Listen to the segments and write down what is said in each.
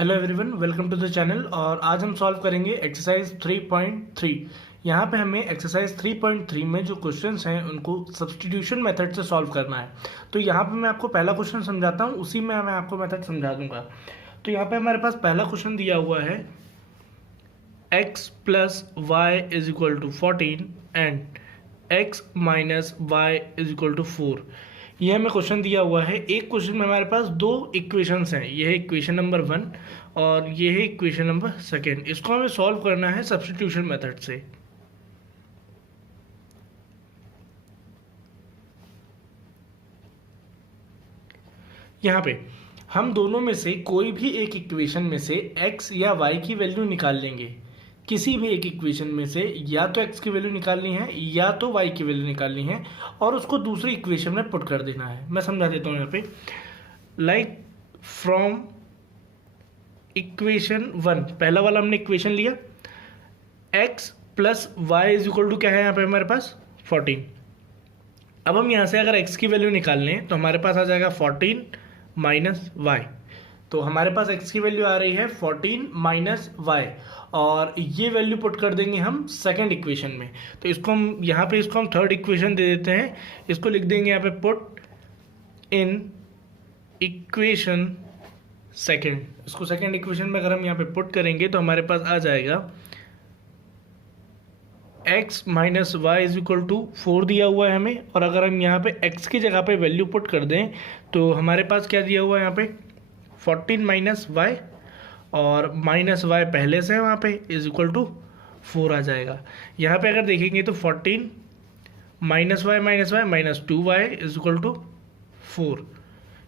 Hello everyone, welcome to the channel. और आज हम सॉल्व करेंगे एक्सरसाइज 3.3। यहाँ पे हमें एक्सरसाइज 3.3 में जो क्वेश्चंस हैं उनको सब्स्टिट्यूशन मेथड से सॉल्व करना है। तो यहाँ पे मैं आपको पहला क्वेश्चन समझाता हूँ, उसी में मैं आपको मेथड समझा दूंगा। तो यहाँ पे हमारे पास पहला क्वेश्चन दिया हुआ है x plus y is equal to 14 and x minus y is equal to 4। ये हमें क्वेश्चन दिया हुआ है। एक क्वेश्चन में हमारे पास दो इक्वेशंस हैं, ये है इक्वेशन नंबर 1 और ये है इक्वेशन नंबर 2। इसको हमें सॉल्व करना है सब्स्टिट्यूशन मेथड से। यहाँ पे हम दोनों में से कोई भी एक इक्वेशन में से x या y की वैल्यू निकाल लेंगे। किसी भी एक इक्वेशन में से या तो x की वैल्यू निकालनी है या तो y की वैल्यू निकालनी है और उसको दूसरी इक्वेशन में पुट कर देना है। मैं समझा देता हूँ यहाँ पे। लाइक फ्रॉम इक्वेशन 1, पहला वाला हमने इक्वेशन लिया, x plus y is equal to क्या है यहाँ पे हमारे पास 14। अब हम यहाँ से अगर x की वैल्यू निकाल लें तो हमारे पास आ जाएगा 14 माइनस वाई। तो हमारे पास x की वैल्यू आ रही है 14 माइनस वाई और ये वैल्यू पुट कर देंगे हम सेकंड इक्वेशन में। तो इसको हम यहाँ पे इसको हम थर्ड इक्वेशन दे देते हैं। इसको लिख देंगे यहाँ पे पुट इन इक्वेशन सेकंड। इसको सेकंड इक्वेशन में अगर हम यहाँ पे पुट करेंगे तो हमारे पास आ जाएगा x minus y is equal to 4 दिया हुआ है हमें। और अगर हम यहाँ पे x की जगह पे वैल्यू पुट कर दें तो हमारे पास क्या दिया हुआ है यहाँ पे 14 माइनस वाई और माइनस वाई पहले से है वहाँ पे इज इक्वल टू 4 आ जाएगा। यहाँ पे अगर देखेंगे तो 14 minus y minus 2y is equal to 4।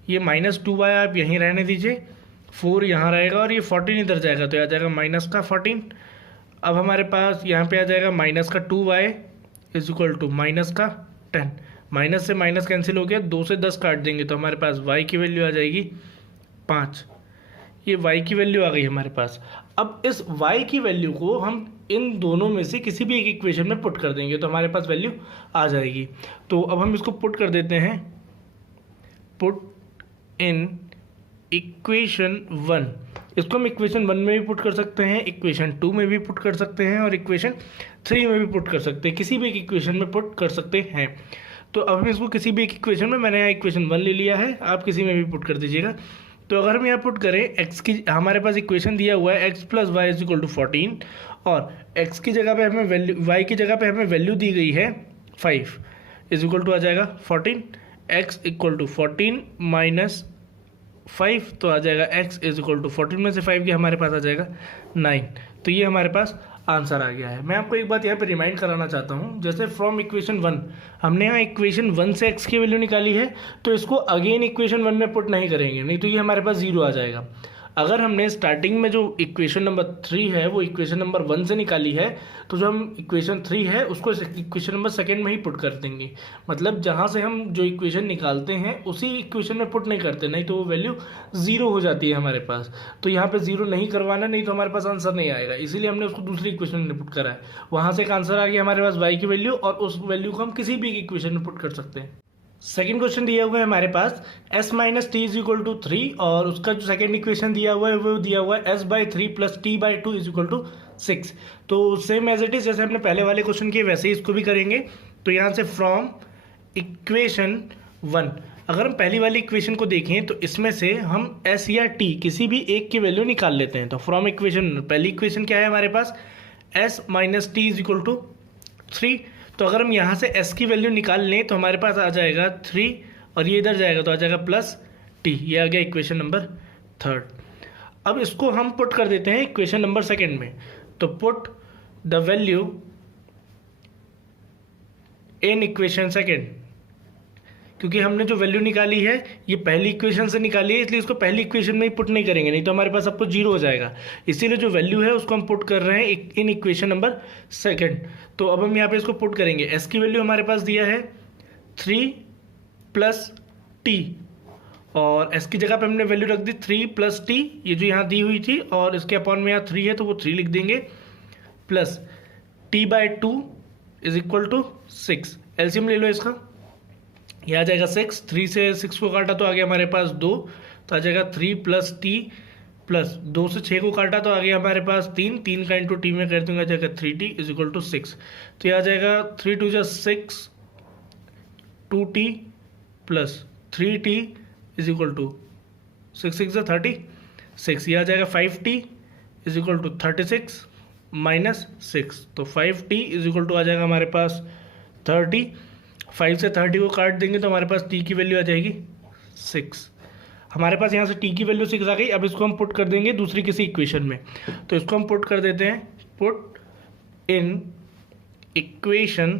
ये माइनस 2y आप यहीं रहने दीजिए, 4 यहाँ रहेगा और ये 14 इधर जाएगा तो आ जाएगा माइनस का 14। अब हमारे पास यहाँ पे आ जाएगा माइनस का 2y is equal to minus का 10। माइनस से माइनस कैंसिल हो गया, 2 से 10 काट देंगे तो हमारे पास y की वैल्यू आ जाएगी 5। ये y की वैल्यू आ गई हमारे पास। अब इस y की वैल्यू को हम इन दोनों में से किसी भी एक इक्वेशन में पुट कर देंगे तो हमारे पास वैल्यू आ जाएगी। तो अब हम इसको पुट कर देते हैं, पुट इन इक्वेशन 1। इसको हम इक्वेशन 1 में भी पुट कर सकते हैं, इक्वेशन 2 में भी पुट कर सकते हैं और इक्वेशन 3 में भी पुट कर सकते हैं। किसी भी एक इक्वेशन में पुट कर सकते हैं। तो अब हम इसको किसी भी एक इक्वेशन में, मैंने यहाँ इक्वेशन 1 ले लिया है, आप किसी में भी पुट कर दीजिएगा। तो अगर हम यहाँ पुट करें x की, हमारे पास इक्वेशन दिया हुआ है x plus y is equal to 14 और x की जगह पे हमें वैल्यू, y की जगह पे हमें वैल्यू दी गई है 5 इज इक्वल टू आ जाएगा 14। x इक्वल टू 14 माइनस 5 तो आ जाएगा x इज इक्वल टू 14 में से 5 की हमारे पास आ जाएगा 9। तो ये हमारे पास आंसर आ गया है। मैं आपको एक बात यहाँ पे रिमाइंड कराना चाहता हूँ, जैसे फ्रॉम इक्वेशन 1 हमने यहाँ इक्वेशन 1 से x की वैल्यू निकाली है तो इसको अगेन इक्वेशन 1 में पुट नहीं करेंगे, नहीं तो ये हमारे पास 0 आ जाएगा। अगर हमने स्टार्टिंग में जो इक्वेशन नंबर 3 है वो इक्वेशन नंबर 1 से निकाली है तो जो हम इक्वेशन 3 है उसको इक्वेशन नंबर 2 में ही पुट कर देंगे। मतलब जहाँ से हम जो इक्वेशन निकालते हैं उसी इक्वेशन में पुट नहीं करते, नहीं तो वो वैल्यू 0 हो जाती है हमारे पास। तो यहाँ पे 0 नहीं करवाना, नहीं तो हमारे पास आंसर नहीं आएगा, इसीलिए हमने उसको दूसरी इक्वेशन में पुट करा है। वहाँ से एक आंसर आ गया हमारे पास y की वैल्यू और उस वैल्यू को हम किसी भी इक्वेशन में पुट कर सकते हैं। सेकेंड क्वेश्चन दिया हुआ है हमारे पास s minus t is equal to 3 और उसका जो सेकेंड इक्वेशन दिया हुआ है वो दिया हुआ है s by 3 plus t by 2 is equal to 6। तो सेम एज इट इज जैसे हमने पहले वाले क्वेश्चन किए वैसे ही इसको भी करेंगे। तो यहाँ से फ्रॉम इक्वेशन 1 अगर हम पहली वाली इक्वेशन को देखें तो इसमें से हम s या t किसी भी एक की वैल्यू निकाल लेते हैं। तो फ्रॉम इक्वेशन, पहली इक्वेशन क्या है हमारे पास s minus t is equal to 3। तो अगर हम यहाँ से s की वैल्यू निकाल लें तो हमारे पास आ जाएगा 3 और ये इधर जाएगा तो आ जाएगा प्लस t। ये आ गया इक्वेशन नंबर 3। अब इसको हम पुट कर देते हैं इक्वेशन नंबर 2 में। तो put the value in equation 2, क्योंकि हमने जो वैल्यू निकाली है ये पहली इक्वेशन से निकाली है इसलिए इसको पहली इक्वेशन में ही पुट नहीं करेंगे, नहीं तो हमारे पास सबको 0 हो जाएगा। इसीलिए जो वैल्यू है उसको हम पुट कर रहे हैं इन इक्वेशन नंबर 2। तो अब हम यहाँ पे इसको पुट करेंगे। s की वैल्यू हमारे पास दिया है 3 प्लस टी और s की जगह पे हमने वैल्यू रख दी 3 प्लस टी, ये जो यहाँ दी हुई थी, और इसके अपॉन में यहाँ 3 है तो वो 3 लिख देंगे, plus t by 2 is equal to 6। LCM ले लो इसका, यह आ जाएगा 6, 3 से 6 को काटा तो आ गया हमारे पास 2, तो आ जाएगा 3 प्लस टी प्लस 2 से 6 को काटा तो आ गया हमारे पास 3, 3 का इंटू टी में कर दूंगा, जाएगा 3t इज इक्वल टू 6। तो यह आ जाएगा 3 2 जा 6, 2t plus 3t is equal to 6 6 जा 36। यह आ जाएगा 5t is equal to 36 minus 6। तो 5t इज इक्वल टू आ जाएगा हमारे पास 30। 5 से 30 को काट देंगे तो हमारे पास t की वैल्यू आ जाएगी 6। हमारे पास यहाँ से t की वैल्यू 6 आ गई। अब इसको हम पुट कर देंगे दूसरी किसी इक्वेशन में। तो इसको हम पुट कर देते हैं, पुट इन इक्वेशन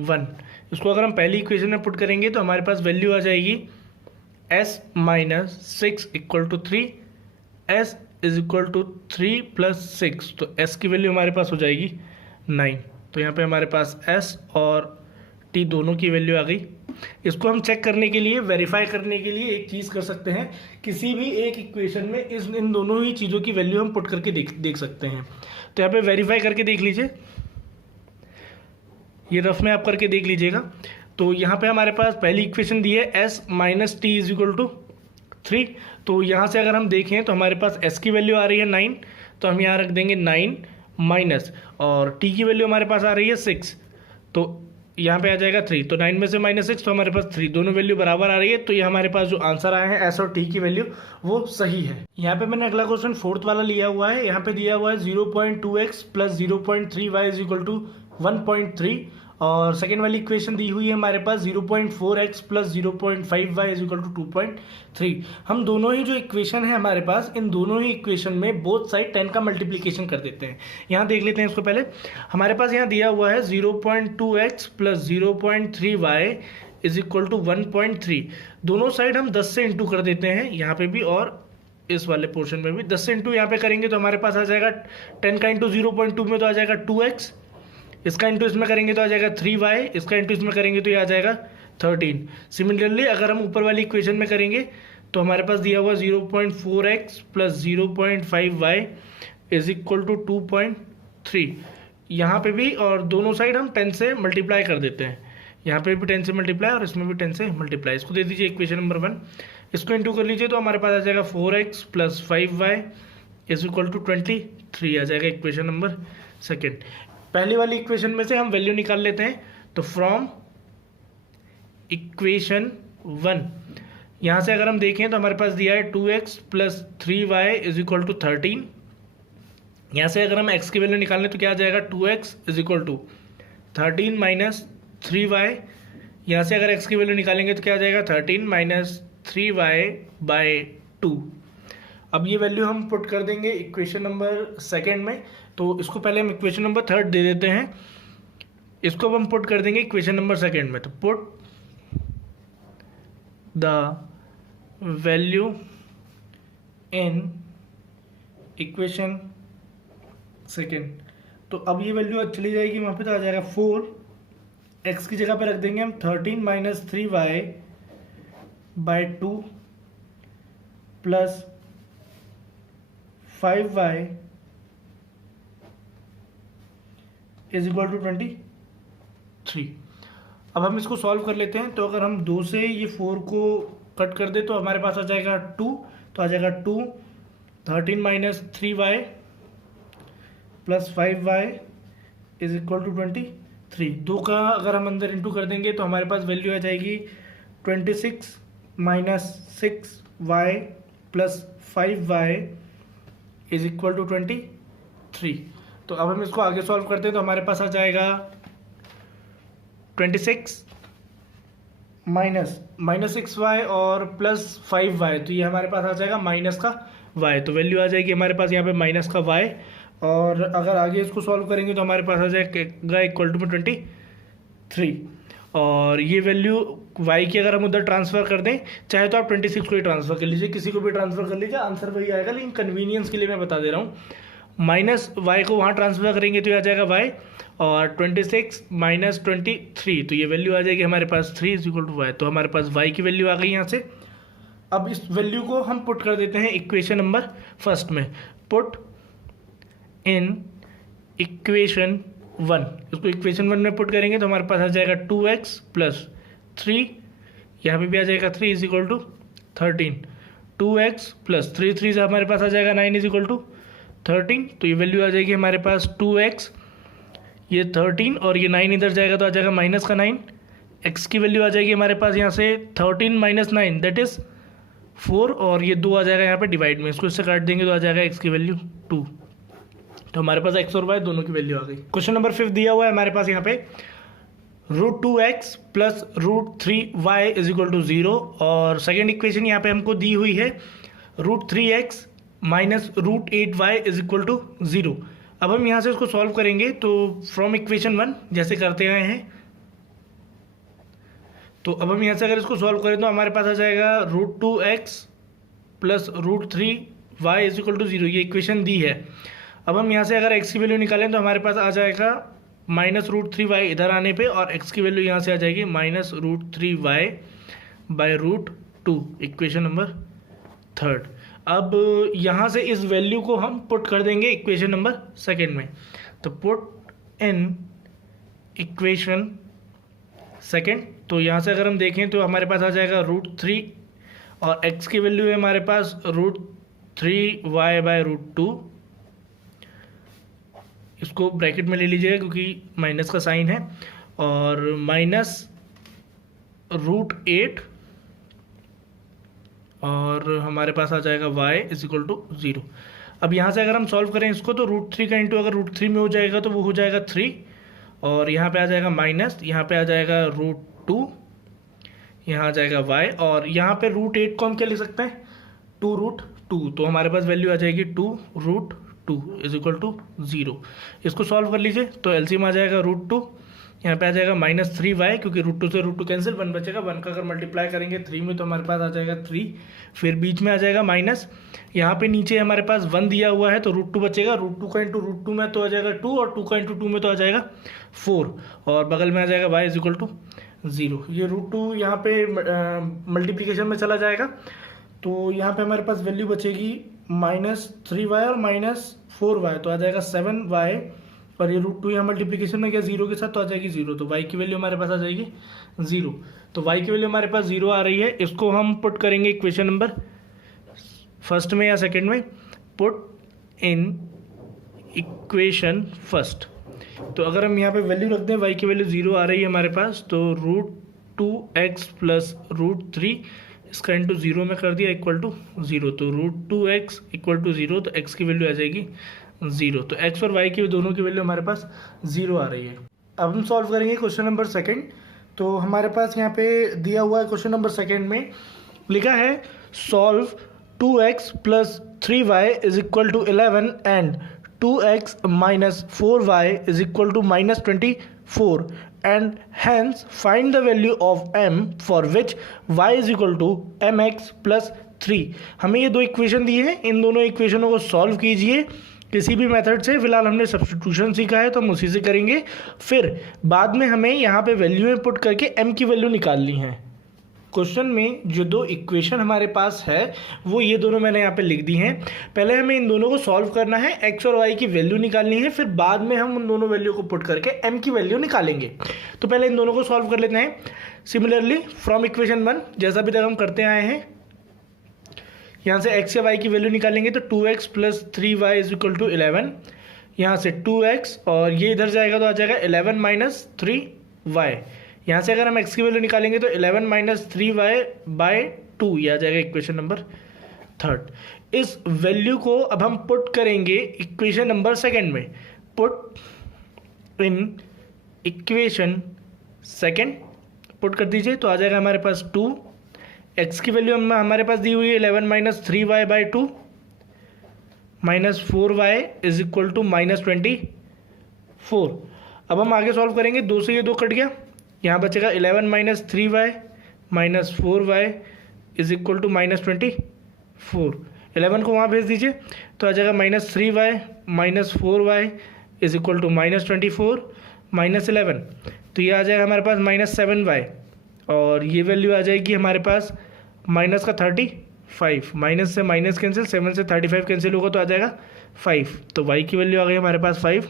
1। इसको अगर हम पहली इक्वेशन में पुट करेंगे तो हमारे पास वैल्यू आ जाएगी s minus 6 equal to 3, s is equal to 3 plus 6। तो s की वैल्यू हमारे पास हो जाएगी 9। तो यहाँ पे हमारे पास s और t दोनों की वैल्यू आ गई। इसको हम चेक करने के लिए, वेरीफाई करने के लिए एक चीज़ कर सकते हैं, किसी भी एक इक्वेशन में इन दोनों ही चीज़ों की वैल्यू हम पुट करके देख सकते हैं। तो यहाँ पे वेरीफाई करके देख लीजिए, ये रफ में आप करके देख लीजिएगा। तो यहाँ पे हमारे पास पहली इक्वेशन दी है s minus t is equal to 3। तो यहाँ से अगर हम देखें तो हमारे पास s की वैल्यू आ रही है 9, तो हम यहाँ रख देंगे 9 माइनस, और t की वैल्यू हमारे पास आ रही है 6, तो यहाँ पे आ जाएगा 3। तो 9 में से माइनस 6 तो हमारे पास 3, दोनों वैल्यू बराबर आ रही है। तो ये हमारे पास जो आंसर आया है s और t की वैल्यू वो सही है। यहाँ पे मैंने अगला क्वेश्चन 4th वाला लिया हुआ है। यहाँ पे दिया हुआ है 0.2x plus 0.3y is equal to 1.3, और सेकेंड वाली इक्वेशन दी हुई है हमारे पास 0.4x plus 0.5y is equal to 2.3। हम दोनों ही जो इक्वेशन है हमारे पास, इन दोनों ही इक्वेशन में बोथ साइड 10 का मल्टीप्लिकेशन कर देते हैं। यहाँ देख लेते हैं इसको पहले। हमारे पास यहाँ दिया हुआ है 0.2x plus 0.3y is equal to 1.3। दोनों साइड हम 10 से इंटू कर देते हैं, यहाँ पे भी और इस वाले पोर्शन में भी 10 से इंटू यहाँ पे करेंगे तो हमारे पास आ जाएगा 10 का इंटू 0.2 में तो आ जाएगा 2x, इसका इंटू इसमें करेंगे तो आ जाएगा 3y, इसका इंटू इसमें करेंगे तो ये आ जाएगा 13। सिमिलरली अगर हम ऊपर वाली इक्वेशन में करेंगे तो हमारे पास दिया हुआ 0.4x plus 0.5y is equal to 2.3। यहाँ पे भी और दोनों साइड हम 10 से मल्टीप्लाई कर देते हैं, यहाँ पे भी 10 से मल्टीप्लाई और इसमें भी 10 से मल्टीप्लाई। इसको दे दीजिए इक्वेशन नंबर 1, इसको इंटू कर लीजिए तो हमारे पास आ जाएगा 4x plus 5y is equal to 23 आ जाएगा इक्वेशन नंबर 2। पहली वाली इक्वेशन में से हम वैल्यू निकाल लेते हैं। तो फ्रॉम इक्वेशन 1, यहाँ से अगर हम देखें तो हमारे पास दिया है 2x plus 3y is equal to 13। यहाँ से अगर हम x की वैल्यू निकालें तो क्या आ जाएगा 2x is equal to 13 minus 3y। यहाँ से अगर x की वैल्यू निकालेंगे तो क्या आ जाएगा 13 माइनस 3y बाय 2। अब ये वैल्यू हम पुट कर देंगे इक्वेशन नंबर 2 में। तो इसको पहले हम इक्वेशन नंबर 3 दे देते हैं, इसको अब हम पुट कर देंगे इक्वेशन नंबर 2 में। तो put the value in equation 2। तो अब ये वैल्यू चली जाएगी वहाँ पे, तो आ जाएगा 4, x की जगह पे रख देंगे हम 13 minus 3y by 2 plus 5y is equal to 23। अब हम इसको सॉल्व कर लेते हैं। तो अगर हम 2 से ये 4 को कट कर दे तो हमारे पास आ जाएगा 2, तो आ जाएगा 2 13 minus 3y plus 5y is equal to 23। 2 का अगर हम अंदर इंटू कर देंगे तो हमारे पास वैल्यू आ जाएगी 26 minus 6y plus 5y is equal to 23। तो अब हम इसको आगे सॉल्व करते हैं तो हमारे पास आ जाएगा 26 माइनस 6y और प्लस 5y, तो ये हमारे पास आ जाएगा माइनस का y। तो वैल्यू आ जाएगी हमारे पास यहाँ पे माइनस का y, और अगर आगे इसको सॉल्व करेंगे तो हमारे पास आ जाएगा इक्वल टू 23। और ये वैल्यू y की अगर हम उधर ट्रांसफ़र कर दें, चाहे तो आप 26 को ही ट्रांसफ़र कर लीजिए, किसी को भी ट्रांसफ़र कर लीजिए, आंसर वही आएगा। लेकिन कन्वीनियंस के लिए मैं बता दे रहा हूँ, माइनस y को वहाँ ट्रांसफ़र करेंगे तो ये आ जाएगा y, और 26 माइनस 23 तो ये वैल्यू आ जाएगी हमारे पास 3 इज इक्वल टू y। तो हमारे पास y की वैल्यू आ गई यहाँ से। अब इस वैल्यू को हम पुट कर देते हैं इक्वेशन नंबर 1 में। पुट इन इक्वेशन 1, इसको इक्वेशन 1 में पुट करेंगे तो हमारे पास आ जाएगा 2x प्लस 3, यहाँ पे भी आ जाएगा 3 is equal to 13। 2x plus 3 से हमारे पास आ जाएगा 9 इज इक्वल टू 13। तो ये वैल्यू आ जाएगी हमारे पास 2x, ये 13 और ये 9 इधर जाएगा तो आ जाएगा माइनस का 9। x की वैल्यू आ जाएगी हमारे पास यहाँ से 13 माइनस 9 दैट इज़ 4 और ये 2 आ जाएगा यहाँ पे डिवाइड में, इसको इससे काट देंगे तो आ जाएगा x की वैल्यू 2। तो हमारे पास x और y दोनों की वैल्यू आ गई। क्वेश्चन नंबर 5 दिया हुआ है हमारे पास यहाँ पे √2x plus √3y is equal to 0 और सेकेंड इक्वेशन यहाँ पे हमको दी हुई है √3x minus √8y is equal to 0। अब हम यहाँ से इसको सॉल्व करेंगे तो फ्रॉम इक्वेशन 1 जैसे करते आए हैं, तो अब हम यहाँ से अगर इसको सॉल्व करें तो हमारे पास आ जाएगा √2x plus √3y is equal to 0, ये इक्वेशन दी है। अब हम यहाँ से अगर x की वैल्यू निकालें तो हमारे पास आ जाएगा माइनस √3y इधर आने पे और x की वैल्यू यहाँ से आ जाएगी minus √3y by √2, equation number 3। अब यहाँ से इस वैल्यू को हम पुट कर देंगे इक्वेशन नंबर 2 में। तो पुट इन इक्वेशन 2, तो यहाँ से अगर हम देखें तो हमारे पास आ जाएगा √3 और x की वैल्यू है हमारे पास √3y बाय √2। इसको ब्रैकेट में ले लीजिएगा क्योंकि माइनस का साइन है, और माइनस √8 और हमारे पास आ जाएगा y इज इक्वल टू 0। अब यहाँ से अगर हम सॉल्व करें इसको तो √3 का इंटू अगर √3 में हो जाएगा तो वो हो जाएगा 3 और यहाँ पे आ जाएगा माइनस, यहाँ पे आ जाएगा √2, यहाँ आ जाएगा y और यहाँ पे √8 को हम क्या लिख सकते हैं 2√2, तो हमारे पास वैल्यू आ जाएगी 2√2 इज इक्वल टू 0। इसको सॉल्व कर लीजिए तो एलसीएम आ जाएगा √2, यहाँ पे आ जाएगा माइनस 3y क्योंकि √2 से √2 कैंसिल, 1 बचेगा, 1 का अगर मल्टीप्लाई करेंगे 3 में तो हमारे पास आ जाएगा 3, फिर बीच में आ जाएगा माइनस, यहाँ पे नीचे हमारे पास 1 दिया हुआ है तो √2 बचेगा, √2 का इंटू √2 में तो आ जाएगा 2 और 2 का इंटू 2 में तो आ जाएगा 4 और बगल में आ जाएगा y इज इक्वल टू 0। ये √2 यहाँ पे मल्टीप्लीकेशन में चला जाएगा तो यहाँ पे हमारे पास वैल्यू बचेगी माइनस 3y और माइनस 4y, तो आ जाएगा 7y और ये √2 यहाँ मल्टीप्लीकेशन में क्या 0 के साथ तो आ जाएगी 0, तो y की वैल्यू हमारे पास आ जाएगी 0। तो y की वैल्यू हमारे पास 0 आ रही है। इसको हम पुट करेंगे इक्वेशन नंबर 1 में या 2 में। पुट इन इक्वेशन 1, तो अगर हम यहाँ पे वैल्यू रख दें y की वैल्यू 0 आ रही है हमारे पास, तो √2x प्लस √3 इसका इंटू 0 में कर दिया इक्वल टू 0, तो √2x इक्वल टू 0, तो x की वैल्यू आ जाएगी 0, तो x और y की दोनों की वैल्यू हमारे पास 0 आ रही है। अब हम सॉल्व करेंगे क्वेश्चन नंबर 2। तो हमारे पास यहाँ पे दिया हुआ है क्वेश्चन नंबर 2 में लिखा है solve 2x plus 3y is equal to 11 and 2x minus 4y is equal to minus 24 and hence find the value of m for which y is equal to mx plus 3। हमें ये दो equation दिए हैं, इन दोनों इक्वेशनों को solve कीजिए किसी भी मेथड से। फिलहाल हमने सब्स्टिट्यूशन सीखा है तो हम उसी से करेंगे, फिर बाद में हमें यहाँ पे वैल्यू में पुट करके m की वैल्यू निकालनी है। क्वेश्चन में जो दो इक्वेशन हमारे पास है वो ये दोनों मैंने यहाँ पे लिख दी हैं। पहले हमें इन दोनों को सॉल्व करना है, x और y की वैल्यू निकालनी है, फिर बाद में हम उन दोनों वैल्यू को पुट करके m की वैल्यू निकालेंगे। तो पहले इन दोनों को सॉल्व कर लेते हैं। सिमिलरली फ्रॉम इक्वेशन 1 जैसा भी तक हम करते आए हैं, यहाँ से x या y की वैल्यू निकालेंगे तो 2x plus 3y is equal to 11, यहाँ से 2x और ये इधर जाएगा तो आ जाएगा 11 माइनस 3y। यहाँ से अगर हम x की वैल्यू निकालेंगे तो 11 माइनस 3y बाय 2, ये आ जाएगा इक्वेशन नंबर 3। इस वैल्यू को अब हम पुट करेंगे इक्वेशन नंबर 2 में। पुट इन इक्वेशन 2 पुट कर दीजिए तो आ जाएगा हमारे पास 2, x की वैल्यू हमारे पास दी हुई है 11 minus 3y by 2 minus 4y is equal to minus 24। अब हम आगे सॉल्व करेंगे, 2 से ये 2 कट गया, यहाँ बचेगा 11 minus 3y minus 4y is equal to minus 24। 11 को वहाँ भेज दीजिए तो आ जाएगा minus 3y minus 4y is equal to minus 24 minus 11, तो ये आ जाएगा हमारे पास माइनस 7y और ये वैल्यू आ जाएगी हमारे पास माइनस का 35। माइनस से माइनस कैंसिल, 7 से 35 कैंसिल होगा तो आ जाएगा 5, तो y की वैल्यू आ गई हमारे पास 5।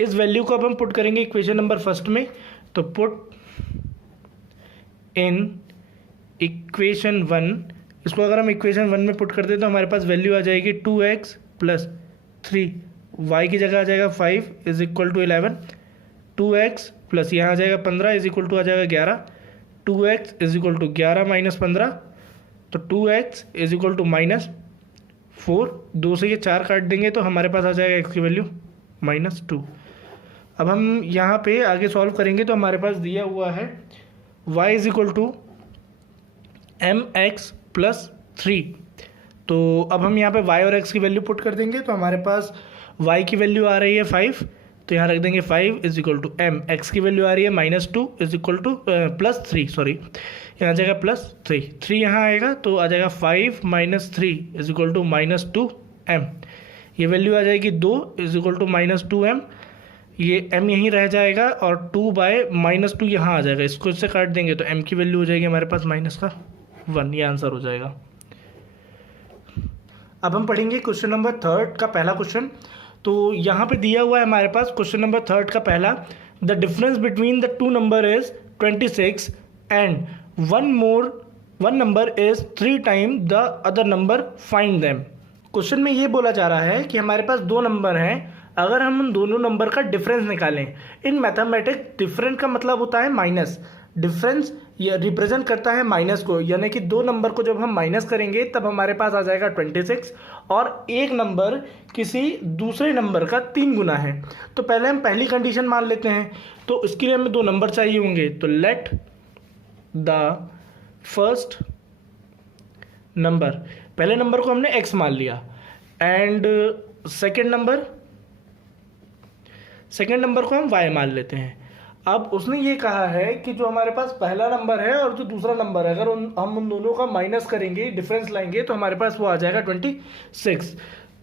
इस वैल्यू को अब हम पुट करेंगे इक्वेशन नंबर 1 में। तो पुट इन इक्वेशन 1 इसको अगर हम इक्वेशन 1 में पुट कर दें तो हमारे पास वैल्यू आ जाएगी 2x प्लस 3, y की जगह आ जाएगा 5 is equal to 11, 2x plus यहाँ आ जाएगा 15 इज इक्वल टू आ जाएगा 11, 2x is equal to 11 minus 15, तो 2x इज इक्वल टू -4, 2 से ये 4 काट देंगे तो हमारे पास आ जाएगा x की वैल्यू -2। अब हम यहाँ पे आगे सॉल्व करेंगे तो हमारे पास दिया हुआ है y is equal to mx plus 3। तो अब हम यहाँ पे y और x की वैल्यू पुट कर देंगे तो हमारे पास y की वैल्यू आ रही है 5, तो यहाँ रख देंगे 5 is equal to m, x की वैल्यू आ रही है -2 इज इक्वल टू +3, सॉरी यहाँ आ जाएगा +3, 3 यहाँ आएगा तो आ जाएगा 5 minus 3 is equal to -2m, ये वैल्यू आ जाएगी 2 इज इक्वल टू -2m, ये m यहीं रह जाएगा और 2/-2 यहाँ आ जाएगा, इसको इससे काट देंगे तो m की वैल्यू हो जाएगी हमारे पास -1, ये आंसर हो जाएगा। अब हम पढ़ेंगे क्वेश्चन नंबर 3 का पहला क्वेश्चन। तो यहाँ पे दिया हुआ है हमारे पास क्वेश्चन नंबर 3 का पहला, the difference between the two number is 26 and one number is 3 time the other number, find them. Question में ये बोला जा रहा है कि हमारे पास दो नंबर हैं, अगर हम उन दोनों नंबर का डिफरेंस निकालें। इन मैथमेटिक्स डिफरेंस का मतलब होता है माइनस, डिफरेंस ये रिप्रेजेंट करता है माइनस को, यानी कि दो नंबर को जब हम माइनस करेंगे तब हमारे पास आ जाएगा 26 और एक नंबर किसी दूसरे नंबर का 3 गुना है। तो पहले हम पहली कंडीशन मान लेते हैं, तो इसके लिए हमें दो नंबर चाहिए होंगे, तो लेट द फर्स्ट नंबर, पहले नंबर को हमने x मान लिया, एंड सेकेंड नंबर को हम y मान लेते हैं। अब उसने ये कहा है कि जो हमारे पास पहला नंबर है और जो दूसरा नंबर है, अगर हम उन दोनों का माइनस करेंगे, डिफरेंस लाएंगे, तो हमारे पास वो आ जाएगा 26।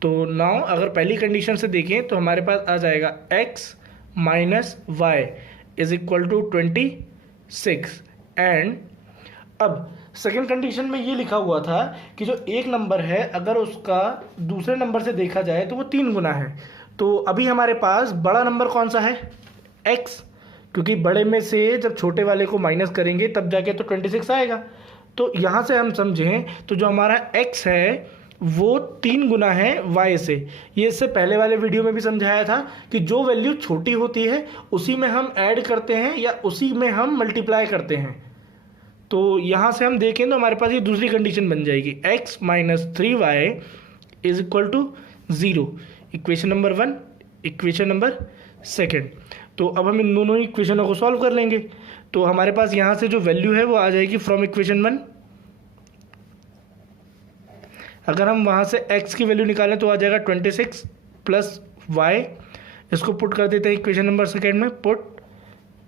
तो नाउ अगर पहली कंडीशन से देखें तो हमारे पास आ जाएगा x minus y is equal to 26, and अब सेकेंड कंडीशन में ये लिखा हुआ था कि जो एक नंबर है अगर उसका दूसरे नंबर से देखा जाए तो वो 3 गुना है। तो अभी हमारे पास बड़ा नंबर कौन सा है, x, क्योंकि बड़े में से जब छोटे वाले को माइनस करेंगे तब जाके तो 26 आएगा। तो यहाँ से हम समझें तो जो हमारा x है वो 3 गुना है y से। ये इससे पहले वाले वीडियो में भी समझाया था कि जो वैल्यू छोटी होती है उसी में हम ऐड करते हैं या उसी में हम मल्टीप्लाई करते हैं। तो यहाँ से हम देखें तो हमारे पास ये दूसरी कंडीशन बन जाएगी, x minus 3y is equal to 0, equation number 1, equation number 2। तो अब हम इन दोनों इक्वेशनों को सॉल्व कर लेंगे। तो हमारे पास यहाँ से जो वैल्यू है वो आ जाएगी फ्रॉम इक्वेशन 1, अगर हम वहाँ से x की वैल्यू निकालें तो आ जाएगा 26 प्लस y, इसको पुट कर देते हैं इक्वेशन नंबर 2 में, पुट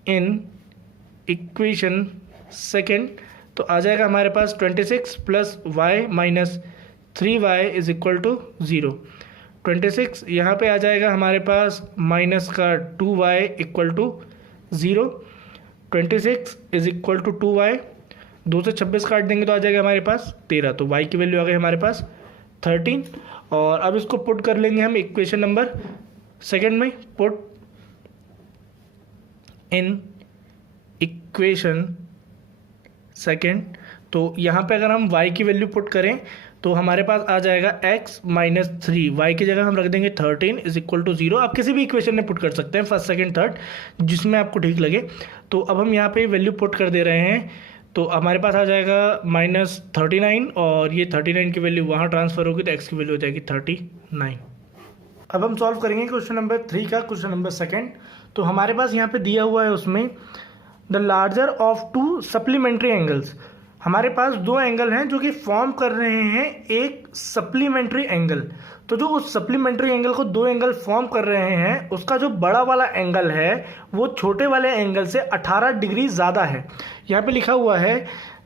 इन इक्वेशन 2, तो आ जाएगा हमारे पास 26 plus y minus 3y is equal to 0। 26 यहाँ पे आ जाएगा हमारे पास माइनस का 2y equal to 0, 26 is equal to 2y, 2 से 26 काट देंगे तो आ जाएगा हमारे पास 13, तो y की वैल्यू आ गई हमारे पास 13। और अब इसको पुट कर लेंगे हम इक्वेशन नंबर 2 में, पुट इन इक्वेशन 2। तो यहाँ पे अगर हम y की वैल्यू पुट करें तो हमारे पास आ जाएगा x माइनस 3, वाई की जगह हम रख देंगे 13 इज इक्वल टू 0। आप किसी भी इक्वेशन में पुट कर सकते हैं, फर्स्ट सेकंड थर्ड, जिसमें आपको ठीक लगे। तो अब हम यहाँ पे वैल्यू पुट कर दे रहे हैं, तो हमारे पास आ जाएगा -39 और ये 39 की वैल्यू वहाँ ट्रांसफ़र होगी तो x की वैल्यू हो जाएगी 39। अब हम सॉल्व करेंगे क्वेश्चन नंबर 3 का, क्वेश्चन नंबर 2। तो हमारे पास यहाँ पे दिया हुआ है उसमें the larger of 2 supplementary angles, हमारे पास दो एंगल हैं जो कि फॉर्म कर रहे हैं एक सप्लीमेंट्री एंगल। तो जो उस सप्लीमेंट्री एंगल को दो एंगल फॉर्म कर रहे हैं उसका जो बड़ा वाला एंगल है वो छोटे वाले एंगल से 18 डिग्री ज़्यादा है। यहाँ पे लिखा हुआ है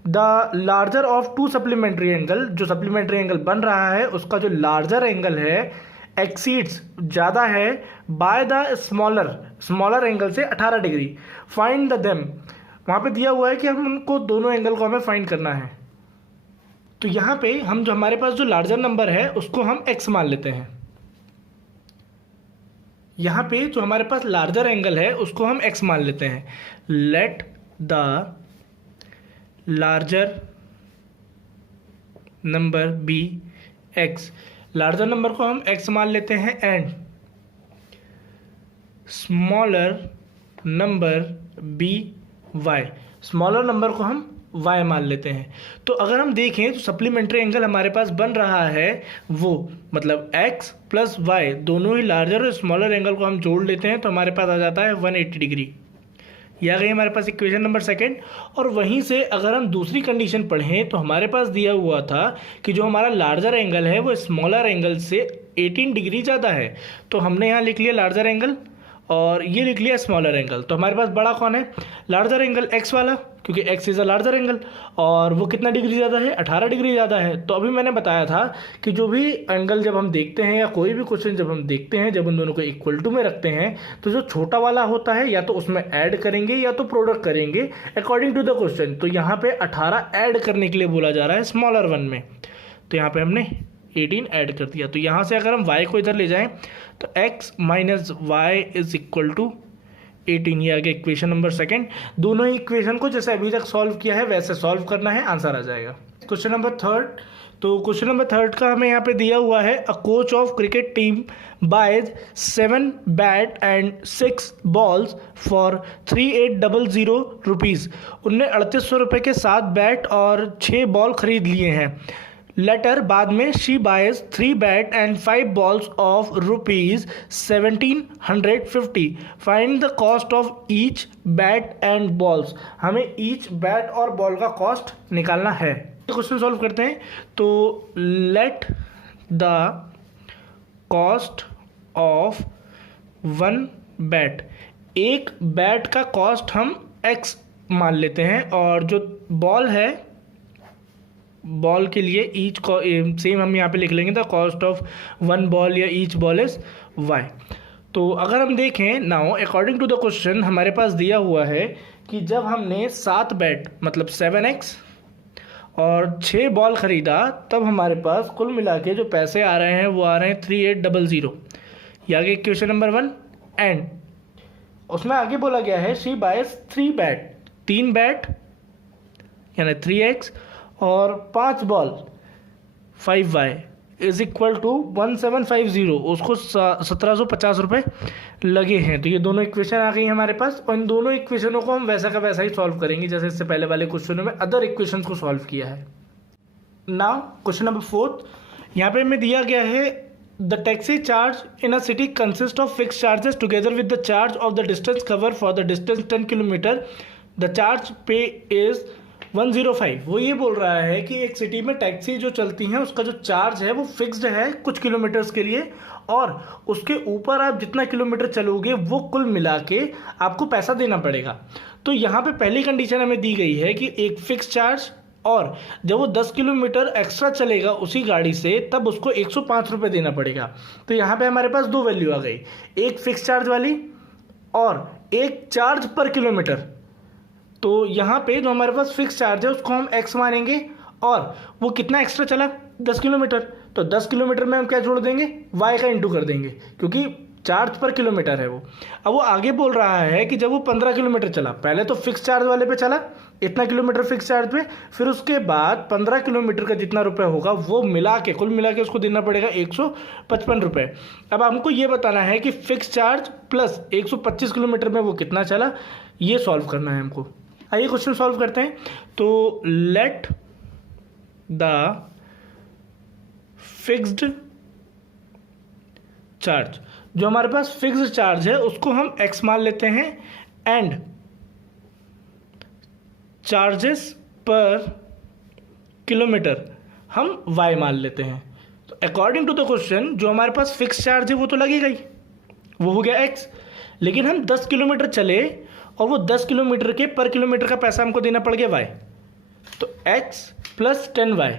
the larger of 2 supplementary angle, जो सप्लीमेंट्री एंगल बन रहा है उसका जो लार्जर एंगल है एक्सीड्स ज़्यादा है बाय द स्मॉलर एंगल से 18 डिग्री, फाइंड द देम। वहाँ पे दिया हुआ है कि हम उनको दोनों एंगल को हमें फाइंड करना है। तो यहाँ पे हम जो हमारे पास जो लार्जर नंबर है उसको हम x मान लेते हैं। यहाँ पे जो हमारे पास लार्जर एंगल है उसको हम x मान लेते हैं। Let the larger number be x, larger number को हम एक्स मान लेते हैं and smaller number be y, smaller number को हम y मान लेते हैं। तो अगर हम देखें तो सप्लीमेंट्री एंगल हमारे पास बन रहा है वो मतलब x प्लस वाई, दोनों ही लार्जर और स्मॉलर एंगल को हम जोड़ लेते हैं तो हमारे पास आ जाता है 180 डिग्री। ये आ गई हमारे पास इक्वेशन नंबर सेकंड। और वहीं से अगर हम दूसरी कंडीशन पढ़ें तो हमारे पास दिया हुआ था कि जो हमारा लार्जर एंगल है वो स्मॉलर एंगल से 18 डिग्री ज़्यादा है, तो हमने यहाँ लिख लिया लार्जर एंगल और ये लिख लिया स्मॉलर एंगल। तो हमारे पास बड़ा कौन है? लार्जर एंगल x वाला, क्योंकि x is a larger angle और वो कितना डिग्री ज़्यादा है? 18 डिग्री ज़्यादा है। तो अभी मैंने बताया था कि जो भी एंगल जब हम देखते हैं या कोई भी क्वेश्चन जब हम देखते हैं, जब उन दोनों को इक्वल टू में रखते हैं तो जो छोटा वाला होता है या तो उसमें ऐड करेंगे या तो प्रोडक्ट करेंगे अकॉर्डिंग टू द क्वेश्चन। तो यहाँ पे 18 ऐड करने के लिए बोला जा रहा है स्मॉलर वन में, तो यहाँ पे हमने 18 ऐड कर दिया। तो यहाँ से अगर हम y को इधर ले जाएं तो x minus y is equal to 18, ये आ गया इक्वेशन नंबर सेकंड। दोनों ही इक्वेशन को जैसे अभी तक सॉल्व किया है वैसे सॉल्व करना है, आंसर आ जाएगा। क्वेश्चन नंबर थर्ड, तो क्वेश्चन नंबर थर्ड का हमें यहाँ पे दिया हुआ है a coach of cricket team boys 7 bat and 6 balls for 3800 rupees. उनने 3800 रुपये के 7 बैट और 6 बॉल खरीद लिए हैं। लेटर बाद में she boys 3 bat and 5 balls of rupees 1750। Find the cost of each bat and balls. हमें ईच बैट और बॉल का कॉस्ट निकालना है। क्वेश्चन सॉल्व करते हैं। तो let the cost of 1 bat, एक बैट का कॉस्ट हम x मान लेते हैं और जो बॉल है बॉल के लिए ईच सेम हम यहाँ पे लिख लेंगे द कॉस्ट ऑफ 1 बॉल या ईच बॉल इज y। तो अगर हम देखें now according to the question हमारे पास दिया हुआ है कि जब हमने 7 बैट मतलब 7x और 6 बॉल ख़रीदा तब हमारे पास कुल मिला के जो पैसे आ रहे हैं वो आ रहे हैं 3800। ये आगे क्वेश्चन नंबर 1 एंड उसमें आगे बोला गया है शी बायस 3 बैट, 3 बैट यानी 3x और 5 ball 5y is equal to 1750। उसको 1750 रुपये लगे हैं। तो ये दोनों इक्वेशन आ गई हमारे पास और इन दोनों इक्वेशनों को हम वैसा का वैसा ही सॉल्व करेंगे जैसे इससे पहले वाले क्वेश्चनों में अदर इक्वेशंस को सॉल्व किया है। नाउ क्वेश्चन नंबर 4, यहाँ पे हमें दिया गया है the taxi charge in a city consist of fix charges together with the charge of the distance cover for the distance 10 kilometre. The charge पे इज 105। वो ये बोल रहा है कि एक सिटी में टैक्सी जो चलती हैं उसका जो चार्ज है वो फिक्स्ड है कुछ किलोमीटर्स के लिए और उसके ऊपर आप जितना किलोमीटर चलोगे वो कुल मिला के आपको पैसा देना पड़ेगा। तो यहाँ पे पहली कंडीशन हमें दी गई है कि एक फिक्स चार्ज और जब वो 10 किलोमीटर एक्स्ट्रा चलेगा उसी गाड़ी से तब उसको 105 रुपये देना पड़ेगा। तो यहाँ पे हमारे पास 2 वैल्यू आ गई, एक फिक्स चार्ज वाली और एक चार्ज पर किलोमीटर। तो यहाँ पे जो हमारे पास फिक्स चार्ज है उसको हम x मानेंगे और वो कितना एक्स्ट्रा चला 10 किलोमीटर। तो 10 किलोमीटर में हम क्या जोड़ देंगे y का इंटू कर देंगे क्योंकि चार्ज पर किलोमीटर है वो। अब वो आगे बोल रहा है कि जब वो 15 किलोमीटर चला, पहले तो फिक्स चार्ज वाले पे चला इतना किलोमीटर फिक्स चार्ज पे, फिर उसके बाद 15 किलोमीटर का जितना रुपये होगा वो मिला के कुल मिला के उसको देना पड़ेगा 155 रुपये। अब हमको ये बताना है कि फिक्स चार्ज प्लस 125 किलोमीटर में वो कितना चला, ये सॉल्व करना है हमको। आइए क्वेश्चन सॉल्व करते हैं। तो लेट द फिक्स्ड चार्ज, जो हमारे पास फिक्स्ड चार्ज है उसको हम x मान लेते हैं एंड चार्जेस पर किलोमीटर हम y मान लेते हैं। तो अकॉर्डिंग टू द क्वेश्चन जो हमारे पास फिक्स चार्ज है वो तो लगेगा ही, वो हो गया x, लेकिन हम 10 किलोमीटर चले और वो 10 किलोमीटर के पर किलोमीटर का पैसा हमको देना पड़ गया y। तो x प्लस 10y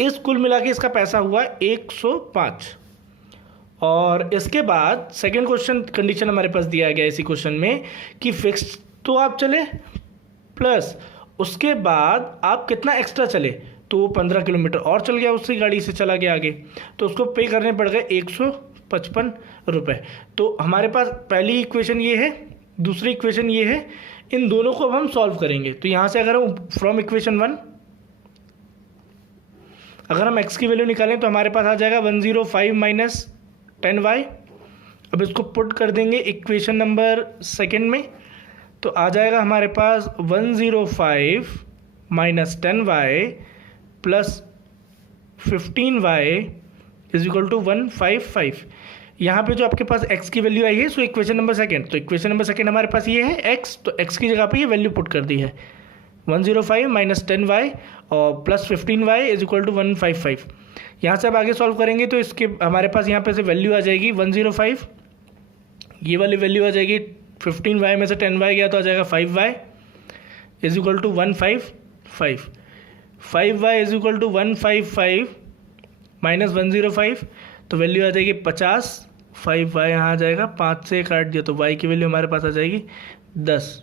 इस कुल मिला के इसका पैसा हुआ 105। और इसके बाद सेकेंड क्वेश्चन कंडीशन हमारे पास दिया गया इसी क्वेश्चन में कि फिक्स तो आप चले प्लस उसके बाद आप कितना एक्स्ट्रा चले, तो वो 15 किलोमीटर और चल गया, उसी गाड़ी से चला गया आगे, तो उसको पे करने पड़ गए 155 रुपये। तो हमारे पास पहली इक्वेशन ये है, दूसरी इक्वेशन ये है, इन दोनों को अब हम सॉल्व करेंगे। तो यहाँ से अगर हम फ्रॉम इक्वेशन 1 अगर हम x की वैल्यू निकालें तो हमारे पास आ जाएगा 105 माइनस 10y। अब इसको पुट कर देंगे इक्वेशन नंबर सेकेंड में, तो आ जाएगा हमारे पास 105 minus 10y plus 15y is equal to 155। यहाँ पे जो आपके पास x की वैल्यू आई है सो इक्वेशन नंबर सेकेंड, तो इक्वेशन नंबर सेकेंड हमारे पास ये है x, तो x की जगह पे ये वैल्यू पुट कर दी है 105 माइनस 10y और plus 15y is equal to 155। यहाँ से अब आगे सॉल्व करेंगे तो इसके हमारे पास यहाँ पे से वैल्यू आ जाएगी 105, ये वाली वैल्यू आ जाएगी 15y में से 10y गया तो आ जाएगा 5y is equal to 155। 5y is equal to 155 minus 105, तो वैल्यू आ जाएगी 50। 5y यहाँ आ जाएगा, 5 से काट दिया तो y की वैल्यू हमारे पास आ जाएगी 10।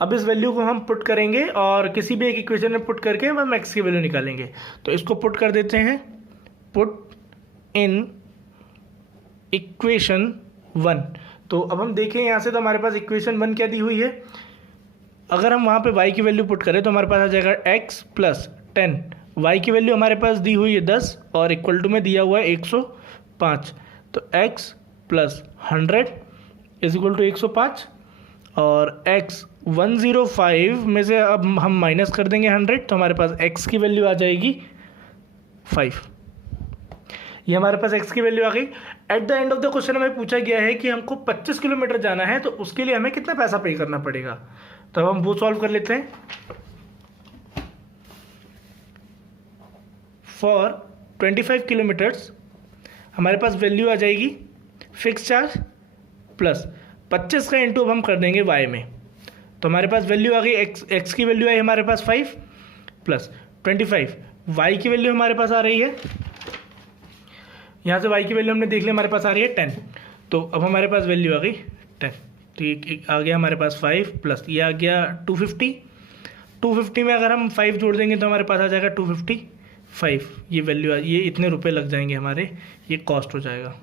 अब इस वैल्यू को हम पुट करेंगे और किसी भी एक इक्वेशन में पुट करके हम x की वैल्यू निकालेंगे। तो इसको पुट कर देते हैं, पुट इन इक्वेशन 1। तो अब हम देखें यहाँ से, तो हमारे पास इक्वेशन 1 क्या दी हुई है, अगर हम वहाँ पे y की वैल्यू पुट करें तो हमारे पास आ जाएगा x प्लस 10, y की वैल्यू हमारे पास दी हुई है 10 और इक्वल टू में दिया हुआ है 105, तो x plus 100 is equal to 105 और x 105 में से अब हम माइनस कर देंगे 100, तो हमारे पास x की वैल्यू आ जाएगी 5। ये हमारे पास x की वैल्यू आ गई। At the end of the question हमें पूछा गया है कि हमको 25 किलोमीटर जाना है, तो उसके लिए हमें कितना पैसा पे करना पड़ेगा, तो अब हम वो सॉल्व कर लेते हैं। फॉर 25 किलोमीटर्स हमारे पास वैल्यू आ जाएगी फिक्स चार्ज प्लस 25 का इंटू अब हम कर देंगे y में, तो हमारे पास वैल्यू आ गई x की वैल्यू आई हमारे पास 5 प्लस 25, y की वैल्यू हमारे पास आ रही है, यहाँ से y की वैल्यू हमने देख लिया हमारे पास आ रही है 10, तो अब हमारे पास वैल्यू आ गई 10, तो ये आ गया हमारे पास 5 प्लस ये आ गया 250 में अगर हम 5 जोड़ देंगे तो हमारे पास आ जाएगा 255, ये वैल्यू ये इतने रुपए लग जाएंगे हमारे, ये कॉस्ट हो जाएगा।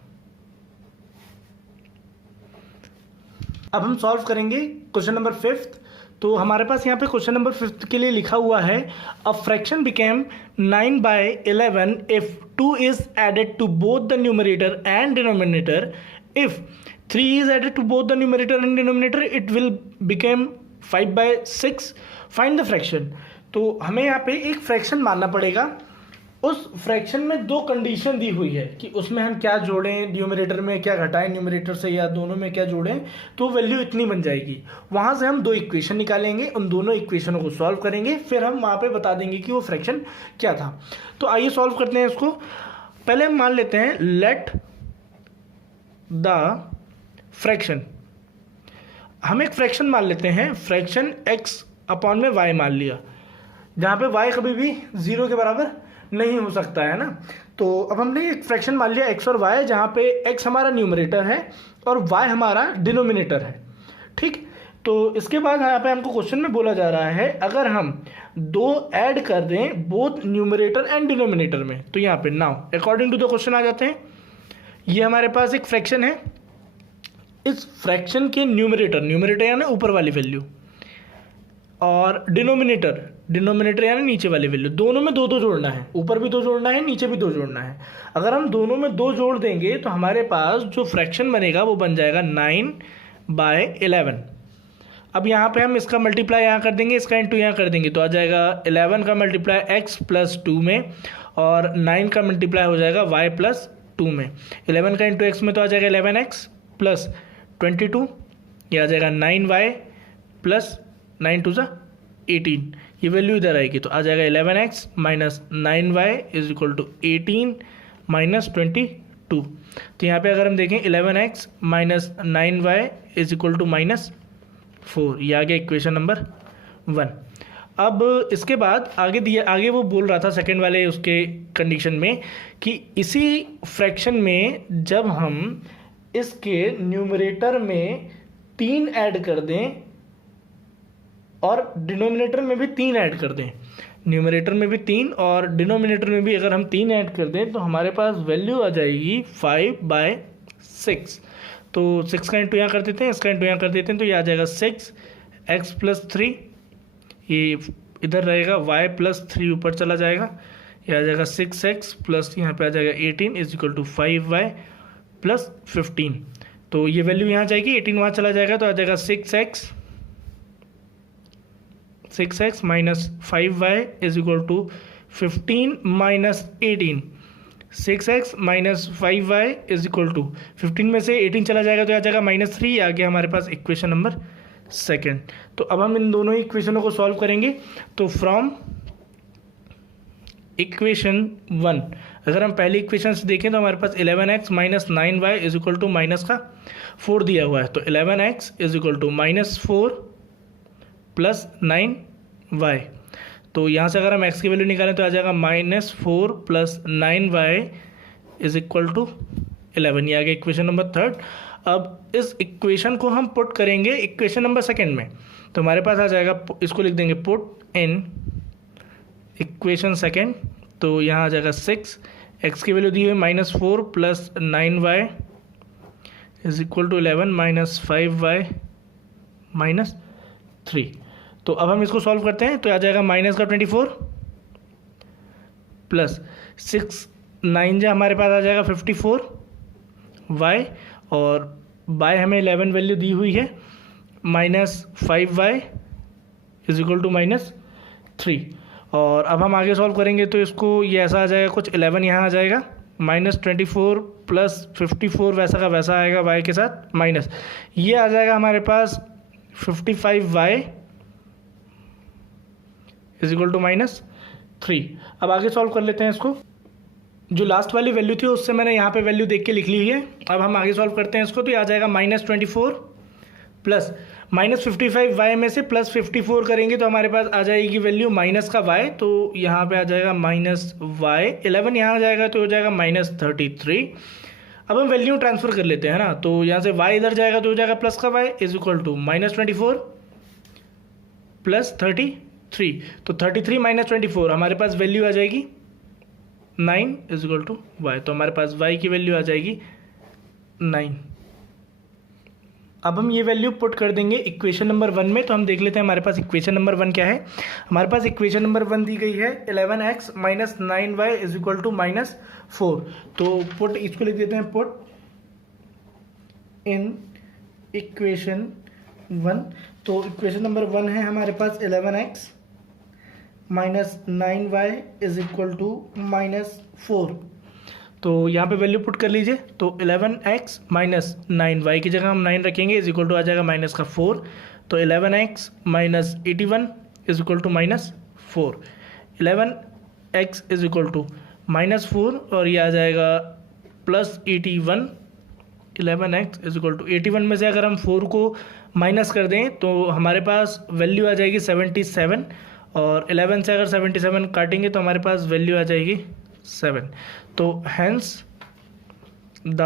अब हम सॉल्व करेंगे क्वेश्चन नंबर 5। तो हमारे पास यहाँ पे क्वेश्चन नंबर 5 के लिए लिखा हुआ है a fraction became 9/11 if 2 is added to both the numerator and denominator, if 3 is added to both the numerator and denominator it will become 5/6, find the fraction। तो हमें यहाँ पे एक फ्रैक्शन मानना पड़ेगा, उस फ्रैक्शन में दो कंडीशन दी हुई है कि उसमें हम क्या जोड़ें, न्यूमरेटर में क्या घटाएं न्यूमरेटर से, या दोनों में क्या जोड़ें, तो वैल्यू इतनी बन जाएगी। वहाँ से हम दो इक्वेशन निकालेंगे, उन दोनों इक्वेशनों को सॉल्व करेंगे, फिर हम वहाँ पे बता देंगे कि वो फ्रैक्शन क्या था। तो आइए सॉल्व करते हैं इसको। पहले हम मान लेते हैं लेट द फ्रैक्शन, हम एक फ्रैक्शन मान लेते हैं, फ्रैक्शन x अपॉन में y मान लिया, जहाँ पे y कभी भी 0 के बराबर नहीं हो सकता है ना। तो अब हमने एक फ्रैक्शन मान लिया x और y, जहाँ पे x हमारा न्यूमरेटर है और y हमारा डिनोमिनेटर है, ठीक। तो इसके बाद यहाँ पे हमको क्वेश्चन में बोला जा रहा है अगर हम दो ऐड कर दें बोथ न्यूमरेटर एंड डिनोमिनेटर में, तो यहाँ पे now according to the question आ जाते हैं। ये हमारे पास एक फ्रैक्शन है, इस फ्रैक्शन के न्यूमरेटर यानी ऊपर वाली वैल्यू और डिनोमिनेटर यानी नीचे वाली वैल्यू, दोनों में दो जोड़ना है, ऊपर भी दो जोड़ना है, नीचे भी दो जोड़ना है। अगर हम दोनों में दो जोड़ देंगे तो हमारे पास जो फ्रैक्शन बनेगा वो बन जाएगा 9/11। अब यहाँ पे हम इसका मल्टीप्लाई यहाँ कर देंगे, इसका इंटू यहाँ कर देंगे, तो आ जाएगा 11 का मल्टीप्लाई x प्लस 2 में और 9 का मल्टीप्लाई हो जाएगा y प्लस 2 में। 11 का इंटू x में तो आ जाएगा 11x प्लस 22, ये आ जाएगा 9y प्लस 9 2 18, ये वैल्यू इधर आएगी तो आ जाएगा 11x minus 9y is equal to 18 minus 22। तो यहाँ पे अगर हम देखें 11x minus 9y is equal to -4, ये आ गया इक्वेशन नंबर 1। अब इसके बाद आगे वो बोल रहा था सेकंड वाले उसके कंडीशन में कि इसी फ्रैक्शन में जब हम इसके न्यूमरेटर में 3 ऐड कर दें और डिनोमिनेटर में भी 3 ऐड कर दें, न्यूमरेटर में भी 3 और डिनोमिनेटर में भी अगर हम 3 ऐड कर दें तो हमारे पास वैल्यू आ जाएगी 5/6। तो 6 का इंटू यहाँ कर देते हैं, इसका इंटू यहाँ कर देते हैं, तो ये आ जाएगा 6x प्लस 3, ये इधर रहेगा y प्लस 3 ऊपर चला जाएगा, ये आ जाएगा 6x प्लस यहाँ पे आ जाएगा 18 is equal to 5y plus 15। तो ये वैल्यू यहाँ जाएगी, 18 वहाँ चला जाएगा तो आ जाएगा 6x minus 5y is equal to 15 minus 18। 6x minus 5y is equal to 15 में से 18 चला जाएगा तो आ जाएगा -3। आ गया हमारे पास इक्वेशन नंबर सेकेंड। तो अब हम इन दोनों ही इक्वेशनों को सॉल्व करेंगे। तो फ्रॉम इक्वेशन 1 अगर हम पहली इक्वेशन से देखें तो हमारे पास 11x minus 9y is equal to minus का 4 दिया हुआ है। तो 11x is equal to -4 plus 9y। तो यहाँ से अगर हम x की वैल्यू निकालें तो आ जाएगा -4 plus 9y is equal to 11। ये आ गया इक्वेशन नंबर थर्ड। अब इस इक्वेशन को हम पुट करेंगे इक्वेशन नंबर सेकेंड में। तो हमारे पास आ जाएगा, इसको लिख देंगे पुट इन इक्वेशन सेकेंड। तो यहाँ आ जाएगा 6, x की वैल्यू दी हुई -4 plus 9y is equal to 11 minus 5y minus 3। तो अब हम इसको सॉल्व करते हैं तो आ जाएगा -24 प्लस 6 9 जा हमारे पास आ जाएगा 54y और y हमें 11 वैल्यू दी हुई है -5y इज इक्वल टू -3। और अब हम आगे सॉल्व करेंगे तो इसको ये ऐसा आ जाएगा, कुछ 11 यहाँ आ जाएगा, -24 प्लस 54 वैसा का वैसा आएगा y के साथ माइनस, ये आ जाएगा हमारे पास 55y इज इक्वल टू -3। अब आगे सॉल्व कर लेते हैं इसको। जो लास्ट वाली वैल्यू थी उससे मैंने यहाँ पे वैल्यू देख के लिख ली है। अब हम आगे सॉल्व करते हैं इसको। तो ये आ जाएगा -24 प्लस -55y में से +54 करेंगे तो हमारे पास आ जाएगी वैल्यू माइनस का y। तो यहाँ पे आ जाएगा -y, 11 यहाँ आ जाएगा तो हो जाएगा -33। अब हम वैल्यू ट्रांसफ़र कर लेते हैं ना। तो यहाँ से y इधर जाएगा तो हो जाएगा प्लस का y is equal to -24 plus 33। तो 33 माइनस 24 हमारे पास वैल्यू आ जाएगी 9 इज इक्वल टू y। तो हमारे पास y की वैल्यू आ जाएगी 9। अब हम ये वैल्यू पुट कर देंगे इक्वेशन नंबर 1 में। तो हम देख लेते हैं हमारे पास इक्वेशन नंबर 1 क्या है। हमारे पास इक्वेशन नंबर 1 दी गई है 11x minus 9y is equal to -4। तो पुट, इसको लिख देते हैं पुट इन इक्वेशन 1। तो इक्वेशन नंबर 1 है हमारे पास 11x minus 9y is equal to -4। तो यहाँ पे वैल्यू पुट कर लीजिए। तो 11x माइनस 9y की जगह हम 9 रखेंगे इज इक्वल टू आ जाएगा -4। तो 11x minus 81 is equal to -4। 11x is equal to -4 और ये आ जाएगा +81। 11x इज इक्वल टू 81 में से अगर हम 4 को माइनस कर दें तो हमारे पास वैल्यू आ जाएगी 77 और 11 से अगर 77 काटेंगे तो हमारे पास वैल्यू आ जाएगी 7। तो हैंस द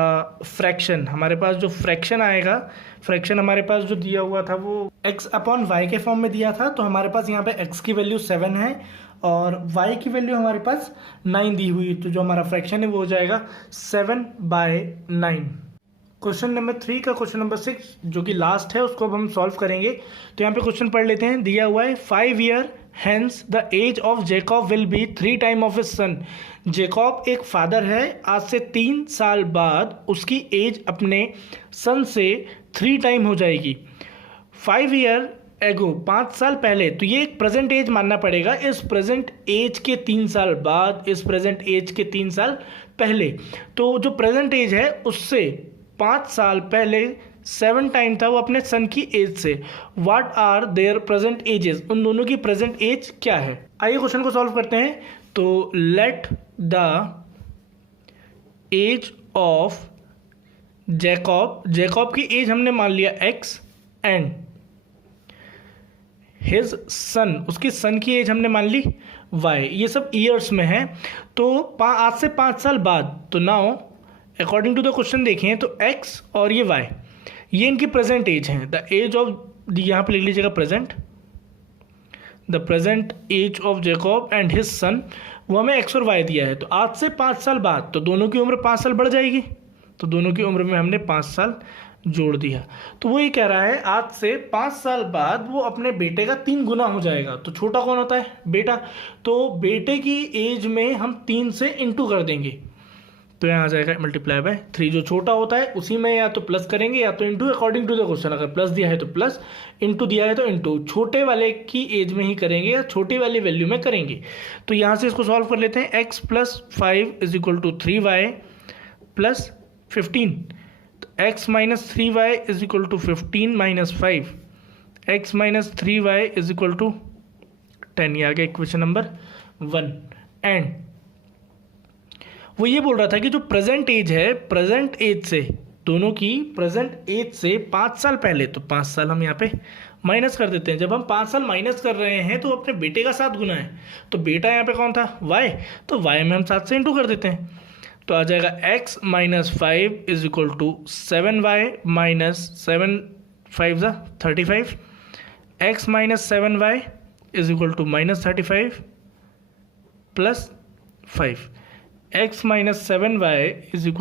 फ्रैक्शन, हमारे पास जो फ्रैक्शन आएगा, फ्रैक्शन हमारे पास जो दिया हुआ था वो x अपॉन y के फॉर्म में दिया था। तो हमारे पास यहाँ पे x की वैल्यू 7 है और y की वैल्यू हमारे पास 9 दी हुई। तो जो हमारा फ्रैक्शन है वो हो जाएगा 7/9। क्वेश्चन नंबर 3 का क्वेश्चन नंबर 6 जो कि लास्ट है उसको अब हम सॉल्व करेंगे। तो यहाँ पे क्वेश्चन पढ़ लेते हैं। दिया हुआ है 5 year hence the age of Jacob will be 3 time of his son. Jacob एक फादर है, आज से 3 साल बाद उसकी एज अपने सन से 3 टाइम हो जाएगी। 5 ईयर एगो, 5 साल पहले। तो ये एक प्रेजेंट एज मानना पड़ेगा। इस प्रेजेंट एज के 3 साल बाद, इस प्रेजेंट एज के 3 साल पहले। तो जो प्रेजेंट एज है उससे 5 साल पहले 7 टाइम था वो अपने सन की एज से। What are their present ages, उन दोनों की प्रेजेंट एज क्या है। आइए क्वेश्चन को सॉल्व करते हैं। तो let the age of Jacob, Jacob की एज हमने मान लिया x एंड हिज सन, उसकी सन की एज हमने मान ली y। ये सब ईयर्स में है। तो आज से 5 साल बाद। तो now according to the question देखें तो x और ये y ये इनकी प्रेजेंट एज हैं। द एज ऑफ, यहाँ पे लिख लीजिएगा present, the present age of Jacob and his son, वो हमें x और y दिया है। तो आज से 5 साल बाद तो दोनों की उम्र 5 साल बढ़ जाएगी। तो दोनों की उम्र में हमने 5 साल जोड़ दिया। तो वो ये कह रहा है आज से 5 साल बाद वो अपने बेटे का 3 गुना हो जाएगा। तो छोटा कौन होता है? बेटा। तो बेटे की एज में हम 3 से इंटू कर देंगे, तो यहाँ आ जाएगा मल्टीप्लाई बाय 3। जो छोटा होता है उसी में या तो प्लस करेंगे या तो into, according to the question. अगर प्लस दिया है तो प्लस, इंटू दिया है तो इंटू। छोटे वाले की एज में ही करेंगे या छोटी वाली वैल्यू में करेंगे। तो यहाँ से इसको सॉल्व कर लेते हैं। x + 5 = 3y + 15। तो x - 3y = 15 - 5, x - 3y = 10। ये आ गया इक्वेशन नंबर 1। एंड वो ये बोल रहा था कि जो प्रेजेंट एज है, प्रेजेंट एज से दोनों की प्रेजेंट एज से 5 साल पहले, तो 5 साल हम यहाँ पे माइनस कर देते हैं। जब हम 5 साल माइनस कर रहे हैं तो अपने बेटे का 7 गुना है। तो बेटा यहाँ पे कौन था? y। तो y में हम 7 से इंटू कर देते हैं। तो आ जाएगा x - 5 = 7y - 7 5 = 35। x - 7y = -35 + 5। x - 7y =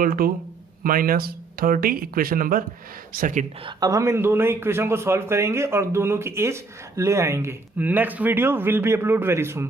-30, equation number 2। अब हम इन दोनों इक्वेशन को सॉल्व करेंगे और दोनों की एज ले आएंगे। Next video will be upload very soon.